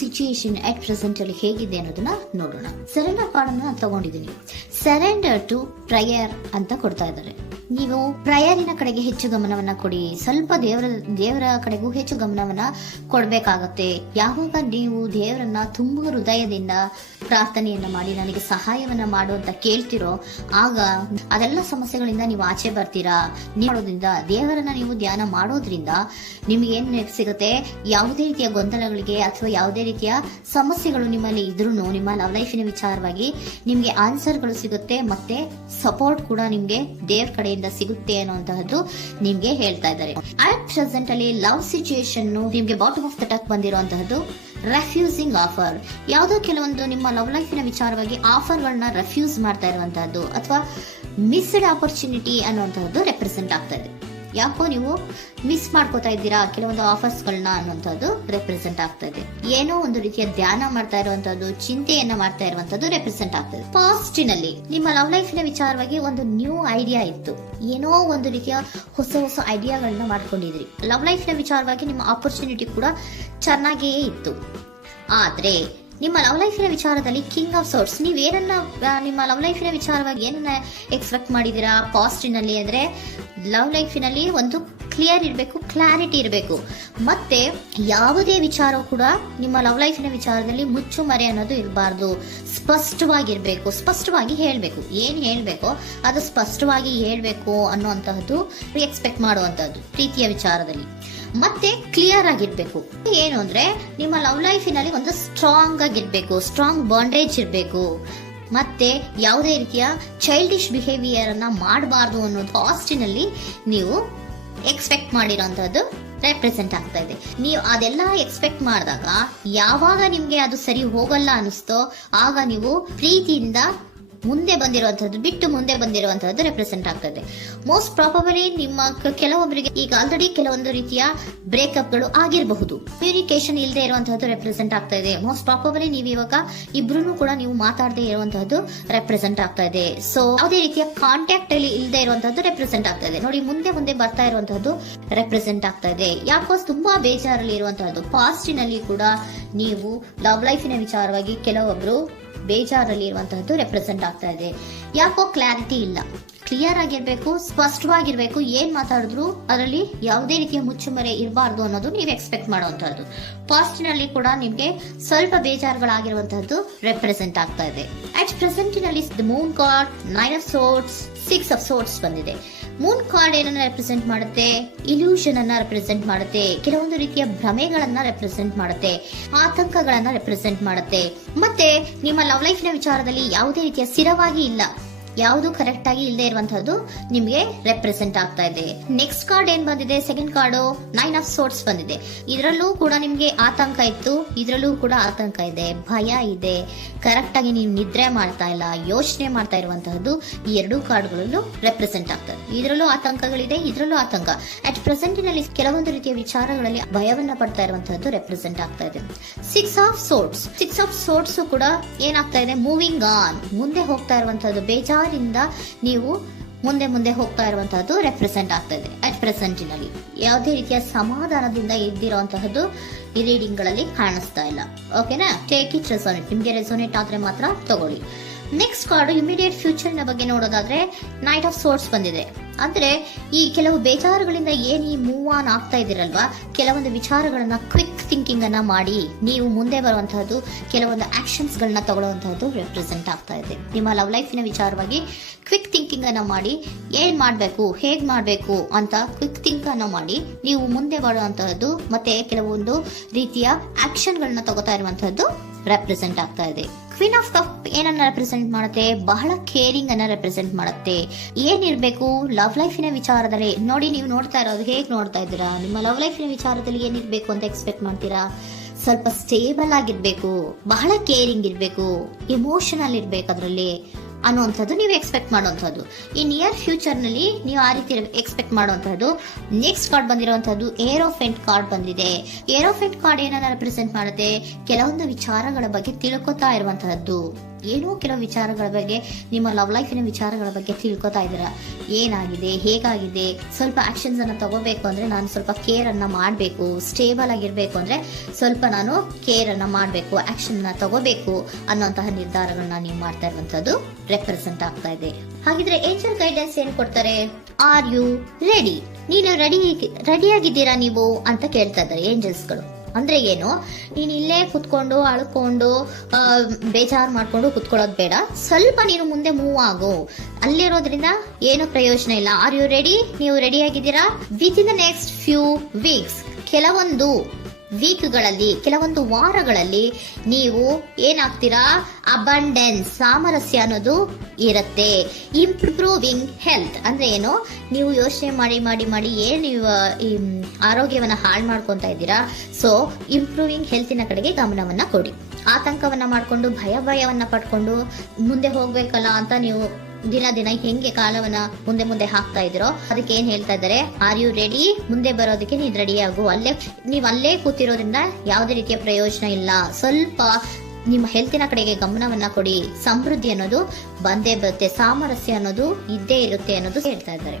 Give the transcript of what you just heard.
Situation at present ಅಲ್ಲಿ ಹೇಗಿದೆ ಅನ್ನೋದನ್ನ ನೋಡೋಣ. ಸರೆಂಡರ್ ಕಾರ್ಡ್ ಅನ್ನ ತಗೊಂಡಿದ್ದೀನಿ. ಸರೆಂಡರ್ ಟು ಪ್ರಯರ್ ಅಂತ ಕೊಡ್ತಾ ಇದ್ದಾರೆ. ನೀವು ಪ್ರಯರಿನ ಕಡೆಗೆ ಹೆಚ್ಚು ಗಮನವನ್ನ ಕೊಡಿ, ಸ್ವಲ್ಪ ದೇವರ ಕಡೆಗೂ ಹೆಚ್ಚು ಗಮನವನ್ನ ಕೊಡ್ಬೇಕಾಗತ್ತೆ. ಯಾವಾಗ ನೀವು ದೇವರನ್ನ ತುಂಬ ಹೃದಯದಿಂದ ಪ್ರಾರ್ಥನೆಯನ್ನ ಮಾಡಿ ನನಗೆ ಸಹಾಯವನ್ನ ಮಾಡು ಅಂತ ಕೇಳ್ತಿರೋ, ಆಗ ಅದೆಲ್ಲ ಸಮಸ್ಯೆಗಳಿಂದ ನೀವು ಆಚೆ ಬರ್ತೀರಾ. ಮಾಡೋದ್ರಿಂದ, ದೇವರನ್ನ ನೀವು ಧ್ಯಾನ ಮಾಡೋದ್ರಿಂದ ನಿಮ್ಗೆ ಏನ್ ಸಿಗುತ್ತೆ, ಯಾವುದೇ ರೀತಿಯ ಗೊಂದಲಗಳಿಗೆ ಅಥವಾ ಯಾವುದೇ ರೀತಿಯ ಸಮಸ್ಯೆಗಳು ನಿಮ್ಮಲ್ಲಿ ಇದ್ರೂ ನಿಮ್ಮ ಲವ್ ಲೈಫಿನ ವಿಚಾರವಾಗಿ ನಿಮ್ಗೆ ಆನ್ಸರ್ಗಳು ಸಿಗುತ್ತೆ, ಮತ್ತೆ ಸಪೋರ್ಟ್ ಕೂಡ ನಿಮ್ಗೆ ದೇವ್ರ ಕಡೆಯಿಂದ ಸಿಗುತ್ತೆ ಅನ್ನುವಂತಹದ್ದು ನಿಮ್ಗೆ ಹೇಳ್ತಾ ಇದ್ದಾರೆ. ಅಟ್ ಪ್ರೆಸೆಂಟ್ ಅಲ್ಲಿ ಲವ್ ಸಿಚುಯೇಷನ್ ನಿಮ್ಗೆ ಬಾಟಮ್ ಆಫ್ ದ ಟಕ್ ಬಂದಿರುವಂತಹದ್ದು ರೆಫ್ಯೂಸಿಂಗ್ ಆಫರ್. ಯಾವುದೋ ಕೆಲವೊಂದು ನಿಮ್ಮ ಲವ್ ಲೈಫಿನ ವಿಚಾರವಾಗಿ ಆಫರ್ಗಳನ್ನ ರೆಫ್ಯೂಸ್ ಮಾಡ್ತಾ ಇರುವಂತಹದ್ದು ಅಥವಾ ಮಿಸ್ಡ್ ಆಪರ್ಚುನಿಟಿ ಅನ್ನುವಂತಹದ್ದು ರೆಪ್ರೆಸೆಂಟ್ ಆಗ್ತಾ ಇದೆ. ಯಾಕೋ ನೀವು ಮಿಸ್ ಮಾಡ್ಕೋತಾ ಇದ್ದೀರಾ ಕೆಲವೊಂದು ಆಫರ್ಸ್ ಗಳನ್ನ ಅನ್ನುವಂಥದ್ದು ರೆಪ್ರೆಸೆಂಟ್ ಆಗ್ತಾ ಇದೆ. ಏನೋ ಒಂದು ರೀತಿಯ ಧ್ಯಾನ ಮಾಡ್ತಾ ಇರುವಂತದ್ದು, ಚಿಂತೆಯನ್ನ ಮಾಡ್ತಾ ಇರುವಂತದ್ದು ರೆಪ್ರೆಸೆಂಟ್ ಆಗ್ತಾ ಇದೆ. ಪಾಸ್ಟಿನಲ್ಲಿ ನಿಮ್ಮ ಲವ್ ಲೈಫಿನ ವಿಚಾರವಾಗಿ ಒಂದು ನ್ಯೂ ಐಡಿಯಾ ಇತ್ತು, ಏನೋ ಒಂದು ರೀತಿಯ ಹೊಸ ಐಡಿಯಾಗಳನ್ನ ಮಾಡ್ಕೊಂಡಿದ್ರಿ. ಲವ್ ಲೈಫಿನ ವಿಚಾರವಾಗಿ ನಿಮ್ಮ ಆಪರ್ಚುನಿಟಿ ಕೂಡ ಚೆನ್ನಾಗಿಯೇ ಇತ್ತು. ಆದ್ರೆ ನಿಮ್ಮ ಲವ್ ಲೈಫಿನ ವಿಚಾರದಲ್ಲಿ ಕಿಂಗ್ ಆಫ್ ಸೋರ್ಟ್ಸ್, ನೀವೇನನ್ನ ನಿಮ್ಮ ಲವ್ ಲೈಫಿನ ವಿಚಾರವಾಗಿ ಏನನ್ನ ಎಕ್ಸ್ಪೆಕ್ಟ್ ಮಾಡಿದೀರಾ ಪಾಸ್ಟಿನಲ್ಲಿ ಅಂದ್ರೆ, ಲವ್ ಲೈಫಿನಲ್ಲಿ ಒಂದು ಕ್ಲಿಯರ್ ಇರಬೇಕು, ಕ್ಲಾರಿಟಿ ಇರಬೇಕು, ಮತ್ತೆ ಯಾವುದೇ ವಿಚಾರ ಕೂಡ ನಿಮ್ಮ ಲವ್ ಲೈಫಿನ ವಿಚಾರದಲ್ಲಿ ಮುಚ್ಚುಮರೆ ಅನ್ನೋದು ಇರಬಾರ್ದು. ಸ್ಪಷ್ಟವಾಗಿರ್ಬೇಕು, ಸ್ಪಷ್ಟವಾಗಿ ಹೇಳ್ಬೇಕು, ಏನ್ ಹೇಳ್ಬೇಕೋ ಅದು ಸ್ಪಷ್ಟವಾಗಿ ಹೇಳ್ಬೇಕು ಅನ್ನುವಂತಹದ್ದು ಎಕ್ಸ್ಪೆಕ್ಟ್ ಮಾಡುವಂತಹದ್ದು ಪ್ರೀತಿಯ ವಿಚಾರದಲ್ಲಿ. ಮತ್ತೆ ಕ್ಲಿಯರ್ ಆಗಿರ್ಬೇಕು. ಏನು ಅಂದ್ರೆ ನಿಮ್ಮ ಲವ್ ಲೈಫಿನಲ್ಲಿ ಒಂದು ಸ್ಟ್ರಾಂಗ್ ಆಗಿರ್ಬೇಕು, ಸ್ಟ್ರಾಂಗ್ ಬಾಂಡೇಜ್ ಇರಬೇಕು, ಮತ್ತೆ ಯಾವುದೇ ರೀತಿಯ ಚೈಲ್ಡಿಶ್ ಬಿಹೇವಿಯರ್ ಅನ್ನ ಮಾಡಬಾರ್ದು ಅನ್ನೋದು ಪಾಸ್ಟಿನಲ್ಲಿ ನೀವು ಎಕ್ಸ್ಪೆಕ್ಟ್ ಮಾಡಿರೋಂಥದ್ದು ರೆಪ್ರೆಸೆಂಟ್ ಆಗ್ತಾ ಇದೆ. ನೀವು ಅದೆಲ್ಲ ಎಕ್ಸ್ಪೆಕ್ಟ್ ಮಾಡಿದಾಗ ಯಾವಾಗ ನಿಮ್ಗೆ ಅದು ಸರಿ ಹೋಗಲ್ಲ ಅನಿಸ್ತೋ ಆಗ ನೀವು ಪ್ರೀತಿಯಿಂದ ಮುಂದೆ ಬಂದಿರುವಂತಹದ್ದು ಬಿಟ್ಟು ಮುಂದೆ ಬಂದಿರುವಂತಹದ್ದು ರೆಪ್ರೆಸೆಂಟ್ ಆಗ್ತದೆ. ಮೋಸ್ಟ್ ಪ್ರಾಬಬಲಿ ನಿಮ್ಮ ಕೆಲವೊಬ್ಬರಿಗೆ ಈಗ ಆಲ್ರೆಡಿ ಕೆಲವೊಂದು ರೀತಿಯ ಬ್ರೇಕಪ್ ಗಳು ಆಗಿರಬಹುದು, ಕಮ್ಯುನಿಕೇಶನ್ ಇಲ್ಲದೆ ಇರುವಂತಹದ್ದು ರೆಪ್ರೆಸೆಂಟ್ ಆಗ್ತಾ ಇದೆ. ಮೋಸ್ಟ್ ಪ್ರಾಬಬಲಿ ನೀವು ಇವಾಗ ಇಬ್ರು ಕೂಡ ನೀವು ಮಾತಾಡದೆ ಇರುವಂತಹದ್ದು ರೆಪ್ರೆಸೆಂಟ್ ಆಗ್ತಾ ಇದೆ. ಸೊ ಯಾವುದೇ ರೀತಿಯ ಕಾಂಟ್ಯಾಕ್ಟ್ ಅಲ್ಲಿ ಇಲ್ಲದೆ ಇರುವಂತಹದ್ದು ರೆಪ್ರೆಸೆಂಟ್ ಆಗ್ತಾ ಇದೆ. ನೋಡಿ, ಮುಂದೆ ಬರ್ತಾ ಇರುವಂತಹದ್ದು ರೆಪ್ರೆಸೆಂಟ್ ಆಗ್ತಾ ಇದೆ. ಯಾಕೋ ತುಂಬಾ ಬೇಜಾರಲ್ಲಿ ಇರುವಂತಹದ್ದು. ಪಾಸ್ಟಿನಲ್ಲಿ ಕೂಡ ನೀವು ಲವ್ ಲೈಫಿನ ವಿಚಾರವಾಗಿ ಕೆಲವೊಬ್ರು ಬೇಜಾರಲ್ಲಿ ಇರುವಂತಹದ್ದು ರೆಪ್ರೆಸೆಂಟ್ ಆಗ್ತಾ ಇದೆ. ಯಾಕೋ ಕ್ಲಾರಿಟಿ ಇಲ್ಲ, ಕ್ಲಿಯರ್ ಆಗಿರ್ಬೇಕು, ಸ್ಪಷ್ಟವಾಗಿರ್ಬೇಕು, ಏನ್ ಮಾತಾಡಿದ್ರು ಅದರಲ್ಲಿ ಯಾವುದೇ ರೀತಿಯ ಮುಚ್ಚುಮರೆ ಇರಬಾರ್ದು ಅನ್ನೋದು ನೀವು ಎಕ್ಸ್ಪೆಕ್ಟ್ ಮಾಡುವಂತಹದ್ದು. ಪಾಸ್ಟಿನಲ್ಲಿ ಕೂಡ ನಿಮ್ಗೆ ಸ್ವಲ್ಪ ಬೇಜಾರುಗಳಾಗಿರುವಂತಹದ್ದು ರೆಪ್ರೆಸೆಂಟ್ ಆಗ್ತಾ ಇದೆ. ಅಟ್ ಪ್ರೆಸೆಂಟಿನಲ್ಲಿ moon card, 9 of swords, 6 of swords ಬಂದಿದೆ. ಮೂನ್ ಕಾರ್ಡ್ ಏನನ್ನ ರೆಪ್ರೆಸೆಂಟ್ ಮಾಡುತ್ತೆ? ಇಲ್ಯೂಷನ್ ಅನ್ನ ರೆಪ್ರೆಸೆಂಟ್ ಮಾಡುತ್ತೆ, ಕೆಲವೊಂದು ರೀತಿಯ ಭ್ರಮೆಗಳನ್ನ ರೆಪ್ರೆಸೆಂಟ್ ಮಾಡುತ್ತೆ, ಆತಂಕಗಳನ್ನ ರೆಪ್ರೆಸೆಂಟ್ ಮಾಡುತ್ತೆ. ಮತ್ತೆ ನಿಮ್ಮ ಲವ್ ಲೈಫಿನ ವಿಚಾರದಲ್ಲಿ ಯಾವುದೇ ರೀತಿಯ ಸ್ಥಿರವಾಗಿ ಇಲ್ಲ, ಯಾವುದು ಕರೆಕ್ಟ್ ಆಗಿ ಇಲ್ಲದೆ ಇರುವಂತಹದ್ದು ನಿಮ್ಗೆ ರೆಪ್ರೆಸೆಂಟ್ ಆಗ್ತಾ ಇದೆ. ನೆಕ್ಸ್ಟ್ ಕಾರ್ಡ್ ಏನ್ ಬಂದಿದೆ? ಸೆಕೆಂಡ್ ಕಾರ್ಡ್ 9 ಆಫ್ ಸೋರ್ಟ್ಸ್ ಬಂದಿದೆ. ಇದರಲ್ಲೂ ಕೂಡ ನಿಮ್ಗೆ ಆತಂಕ ಇತ್ತು, ಇದರಲ್ಲೂ ಕೂಡ ಆತಂಕ ಇದೆ, ಭಯ ಇದೆ, ಕರೆಕ್ಟ್ ಆಗಿ ನೀವು ನಿದ್ರೆ ಮಾಡ್ತಾ ಇಲ್ಲ, ಯೋಚನೆ ಮಾಡ್ತಾ ಇರುವಂತಹದ್ದು ಈ ಎರಡೂ ಕಾರ್ಡ್ಗಳಲ್ಲೂ ರೆಪ್ರೆಸೆಂಟ್ ಆಗ್ತದೆ. ಇದರಲ್ಲೂ ಆತಂಕಗಳಿದೆ, ಇದರಲ್ಲೂ ಆತಂಕ. ಅಟ್ ಪ್ರೆಸೆಂಟಿನಲ್ಲಿ ಕೆಲವೊಂದು ರೀತಿಯ ವಿಚಾರಗಳಲ್ಲಿ ಭಯವನ್ನ ಪಡ್ತಾ ಇರುವಂತಹದ್ದು ರೆಪ್ರೆಸೆಂಟ್ ಆಗ್ತಾ ಇದೆ. 6 ಆಫ್ ಸೋರ್ಟ್ಸ್ ಕೂಡ ಏನಾಗ್ತಾ ಇದೆ? ಮೂವಿಂಗ್ ಆನ್, ಮುಂದೆ ಹೋಗ್ತಾ ಇರುವಂತಹದ್ದು, ಬೇಜಾರಿಂದ ನೀವು ಮುಂದೆ ಹೋಗ್ತಾ ಇರುವಂತಹದ್ದು ರೆಪ್ರೆಸೆಂಟ್ ಆಗ್ತಾ ಇದೆ. ಅಟ್ ಪ್ರೆಸೆಂಟಿನಲ್ಲಿ ಯಾವುದೇ ರೀತಿಯ ಸಮಾಧಾನದಿಂದ ಇದ್ದಿರುವಂತಹದ್ದು ಈ ರೀಡಿಂಗ್ ಗಳಲ್ಲಿ ಕಾಣಿಸ್ತಾ ಇಲ್ಲ. ಓಕೆನಾ? ಟೇಕ್ ಇಟ್ ರೆಸೋನೇಟ್, ನಿಮ್ಗೆ ರೆಸೋನೇಟ್ ಆದ್ರೆ ಮಾತ್ರ ತಗೊಳ್ಳಿ. ನೆಕ್ಸ್ಟ್ ಕಾರ್ಡ್ ಇಮಿಡಿಯೇಟ್ ಫ್ಯೂಚರ್ ನ ಬಗ್ಗೆ ನೋಡೋದಾದ್ರೆ ನೈಟ್ ಆಫ್ ಸೋರ್ಟ್ಸ್ ಬಂದಿದೆ. ಅಂದ್ರೆ ಈ ಕೆಲವು ಬೇಜಾರುಗಳಿಂದ ಏನ್ ಈ ಮೂವ್ ಆನ್ ಆಗ್ತಾ ಇದ್ದೀರಲ್ವಾ, ಕೆಲವೊಂದು ವಿಚಾರಗಳನ್ನ ಕ್ವಿಕ್ ಥಿಂಕಿಂಗ್ ಅನ್ನ ಮಾಡಿ ನೀವು ಮುಂದೆ ಬರುವಂತಹದ್ದು, ಕೆಲವೊಂದು ಆಕ್ಷನ್ಸ್ ಗಳನ್ನ ತಗೊಳ್ಳುವಂತಹದ್ದು ರೆಪ್ರೆಸೆಂಟ್ ಆಗ್ತಾ ಇದೆ. ನಿಮ್ಮ ಲವ್ ಲೈಫಿನ ವಿಚಾರವಾಗಿ ಕ್ವಿಕ್ ಥಿಂಕಿಂಗ್ ಅನ್ನ ಮಾಡಿ, ಏನ್ ಮಾಡ್ಬೇಕು, ಹೇಗ್ ಮಾಡ್ಬೇಕು ಅಂತ ಕ್ವಿಕ್ ಥಿಂಕ್ ಅನ್ನ ಮಾಡಿ ನೀವು ಮುಂದೆ ಬರುವಂತಹದ್ದು, ಮತ್ತೆ ಕೆಲವೊಂದು ರೀತಿಯ ಆಕ್ಷನ್ ಗಳನ್ನ ತಗೋತಾ ಇರುವಂತಹದ್ದು ರೆಪ್ರೆಸೆಂಟ್ ಆಗ್ತಾ ಇದೆ. ಕ್ವೀನ್ ಆಫ್ ಕಪ್ ಏನನ್ನ ರೆಪ್ರೆಸೆಂಟ್ ಮಾಡುತ್ತೆ? ಬಹಳ ಕೇರಿಂಗ್ ಅನ್ನ ರೆಪ್ರೆಸೆಂಟ್ ಮಾಡುತ್ತೆ. ಏನಿರ್ಬೇಕು ಲವ್ ಲೈಫಿನ ವಿಚಾರದಲ್ಲಿ? ನೋಡಿ, ನೀವು ನೋಡ್ತಾ ಇರೋದು ಹೇಗ್ ನೋಡ್ತಾ ಇದ್ದೀರಾ? ನಿಮ್ಮ ಲವ್ ಲೈಫಿನ ವಿಚಾರದಲ್ಲಿ ಏನಿರ್ಬೇಕು ಅಂತ ಎಕ್ಸ್ಪೆಕ್ಟ್ ಮಾಡ್ತೀರಾ? ಸ್ವಲ್ಪ ಸ್ಟೇಬಲ್ ಆಗಿರ್ಬೇಕು, ಬಹಳ ಕೇರಿಂಗ್ ಇರ್ಬೇಕು, ಎಮೋಷನಲ್ ಇರ್ಬೇಕು ಅದರಲ್ಲಿ ಅನ್ನುವಂಥದ್ದು ನೀವು ಎಕ್ಸ್ಪೆಕ್ಟ್ ಮಾಡುವಂಥದ್ದು. ಈ ನಿಯರ್ ಫ್ಯೂಚರ್ ನಲ್ಲಿ ನೀವು ಆ ರೀತಿ ಎಕ್ಸ್ಪೆಕ್ಟ್ ಮಾಡುವಂಥದ್ದು. ನೆಕ್ಸ್ಟ್ ಕಾರ್ಡ್ ಬಂದಿರುವಂತಹದ್ದು ಏರೋಫೆಂಟ್ ಕಾರ್ಡ್ ಬಂದಿದೆ. ಏರೋಫೆಂಟ್ ಕಾರ್ಡ್ ಏನನ್ನ ರೆಪ್ರೆಸೆಂಟ್ ಮಾಡುತ್ತೆ? ಕೆಲವೊಂದು ವಿಚಾರಗಳ ಬಗ್ಗೆ ತಿಳ್ಕೊತಾ ಇರುವಂತಹದ್ದು, ಏನೋ ಕೆಲವು ವಿಚಾರಗಳ ಬಗ್ಗೆ, ನಿಮ್ಮ ಲವ್ ಲೈಫಿನ ವಿಚಾರಗಳ ಬಗ್ಗೆ ತಿಳ್ಕೊತಾ ಇದ್ದೀರಾ. ಏನಾಗಿದೆ, ಹೇಗಾಗಿದೆ, ಸ್ವಲ್ಪ ಆಕ್ಷನ್ಸ್ ಅನ್ನ ತಗೋಬೇಕು ಅಂದ್ರೆ ನಾನು ಸ್ವಲ್ಪ ಕೇರ್ ಅನ್ನ ಮಾಡಬೇಕು, ಸ್ಟೇಬಲ್ ಆಗಿರ್ಬೇಕು ಅಂದ್ರೆ ಸ್ವಲ್ಪ ನಾನು ಕೇರ್ ಅನ್ನ ಮಾಡಬೇಕು, ಆಕ್ಷನ್ ಅನ್ನ ತಗೋಬೇಕು ಅನ್ನೋಂತಹ ನಿರ್ಧಾರಗಳನ್ನ ನೀವು ಮಾಡ್ತಾ ಇರುವಂತದ್ದು ರೆಪ್ರೆಸೆಂಟ್ ಆಗ್ತಾ ಇದೆ. ಹಾಗಿದ್ರೆ ಏಂಜಲ್ ಗೈಡೆನ್ಸ್ ಏನ್ ಕೊಡ್ತಾರೆ? Are you ready? ನೀನು ರೆಡಿಯಾಗಿದ್ದೀರಾ ನೀವು ಅಂತ ಕೇಳ್ತಾ ಇದ್ದಾರೆ ಏಂಜಲ್ಸ್ಗಳು. ಅಂದ್ರೆ ಏನು, ನೀನ್ ಇಲ್ಲೇ ಕುತ್ಕೊಂಡು ಅಳ್ಕೊಂಡು ಬೇಜಾರು ಮಾಡ್ಕೊಂಡು ಕುತ್ಕೊಳ್ಳೋದು ಬೇಡ, ಸ್ವಲ್ಪ ನೀನು ಮುಂದೆ ಮೂವ್ ಆಗು. ಅಲ್ಲಿರೋದ್ರಿಂದ ಏನು ಪ್ರಯೋಜನ ಇಲ್ಲ. Are you ready? ನೀವು ರೆಡಿ ಆಗಿದ್ದೀರಾ? Within the next few weeks, ಕೆಲವೊಂದು ವೀಕ್ಗಳಲ್ಲಿ, ಕೆಲವೊಂದು ವಾರಗಳಲ್ಲಿ ನೀವು ಏನಾಗ್ತೀರಾ? ಅಬಂಡೆನ್ಸ್, ಸಾಮರಸ್ಯ ಅನ್ನೋದು ಇರುತ್ತೆ. ಇಂಪ್ರೂವಿಂಗ್ ಹೆಲ್ತ್ ಅಂದ್ರೆ ಏನು, ನೀವು ಯೋಚನೆ ಮಾಡಿ ಮಾಡಿ ಮಾಡಿ ಏನ್ ನೀವು ಈ ಆರೋಗ್ಯವನ್ನ ಹಾಳು ಮಾಡ್ಕೊಂತ ಇದ್ದೀರಾ. ಸೊ ಇಂಪ್ರೂವಿಂಗ್ ಹೆಲ್ತಿನ ಕಡೆಗೆ ಗಮನವನ್ನ ಕೊಡಿ. ಆತಂಕವನ್ನ ಮಾಡ್ಕೊಂಡು ಭಯವನ್ನ ಪಡ್ಕೊಂಡು ಮುಂದೆ ಹೋಗ್ಬೇಕಲ್ಲ ಅಂತ ನೀವು ದಿನ ದಿನ ಹೆಂಗೆ ಕಾಲವನ್ನ ಮುಂದೆ ಹಾಕ್ತಾ ಇದ್ರೋ, ಅದಕ್ಕೆ ಏನ್ ಹೇಳ್ತಾ ಇದ್ದಾರೆ? Are you ready? ಮುಂದೆ ಬರೋದಕ್ಕೆ ನೀನ್ ರೆಡಿ ಆಗು. ನೀವ್ ಅಲ್ಲೇ ಕೂತಿರೋದ್ರಿಂದ ಯಾವುದೇ ರೀತಿಯ ಪ್ರಯೋಜನ ಇಲ್ಲ. ಸ್ವಲ್ಪ ನಿಮ್ಮ ಹೆಲ್ತಿನ ಕಡೆಗೆ ಗಮನವನ್ನ ಕೊಡಿ. ಸಮೃದ್ಧಿ ಅನ್ನೋದು ಬಂದೇ ಬರುತ್ತೆ, ಸಾಮರಸ್ಯ ಅನ್ನೋದು ಇದ್ದೇ ಇರುತ್ತೆ ಅನ್ನೋದು ಹೇಳ್ತಾ ಇದ್ದಾರೆ.